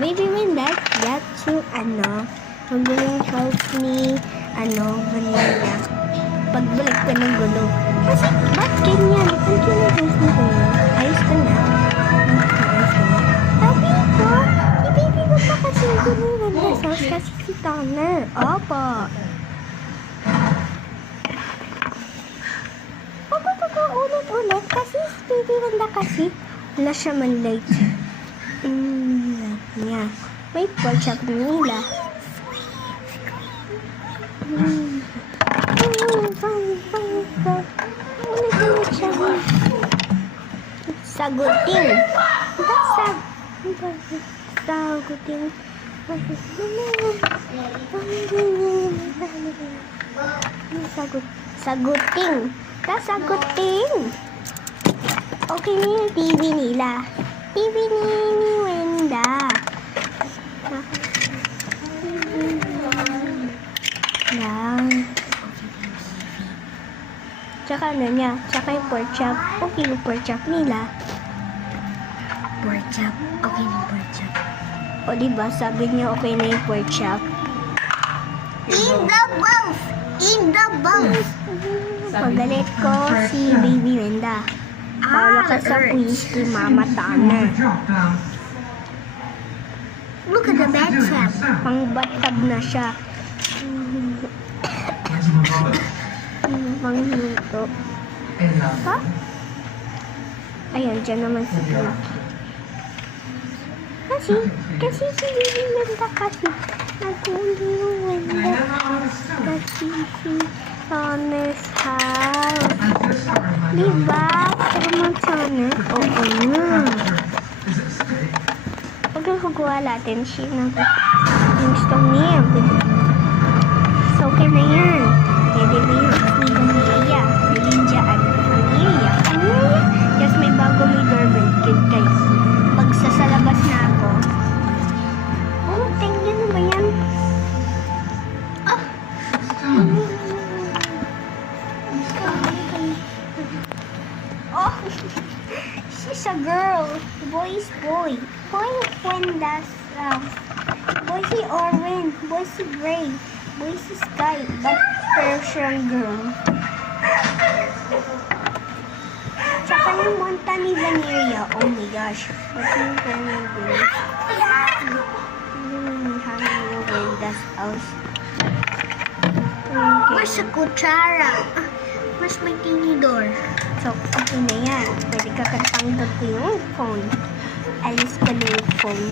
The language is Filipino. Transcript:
Baby Winda, that's yung magulong house ni Vanilla. Pagbalik ko ng gulo. Kasi, ba't ganyan? Ang kinahouse mo ko yun? Ayos ka na? Sabi ko, i-baby mo pa kasi yung gulo ng house kasi si Tanner. Opo. Ulit kasi si Baby Wanda kasi wala siya man like yeah. May pork chop nila. Ulit siya. Sagutin. Sagutin. Sagutin. Sagutin. Okay na yung TV nila. TV ni Wenda. Yan. Tsaka niya. Tsaka yung pork chop. Okay yung pork chop nila. Pork chop. Okay na pork chop. O diba, sabi niya okay na yung pork chop. In the bowl! In the bowl! Pagalit ko si Baby Wenda. Para ka sa quiz kay Mama Tanner. Look at the bed chef. Pangbatab na siya. Pangluto. Ha? Ayan, dyan naman si Pinky. Kasi si Baby Wenda kasi nag-uuli yung Wenda. Kasi si Tanner's house. Diba? Pero Tanner? Oo na. Pag nakakuha natin siya ng gusto niya. So, okay na yan. Pwede ba yung Amelia? Melinda at Amelia. Yes, may bago may doorbell kid, guys. Pag sasalabas na ako, tingnan mo ba yan? Oh, she's a girl. Boy's boy. Boy Wenda's boy si orange. Boy si gray. Boy si sky. But Persian girl. Tsaka yung monta ni Valeria. Oh my gosh. What's yung Persian girl? Hanging yung Wenda's house. Where's the kutsara? Where's my tinidor? So, okay na yan. Pwede ka katanggal ko yung phone. Alis ko na yung phone.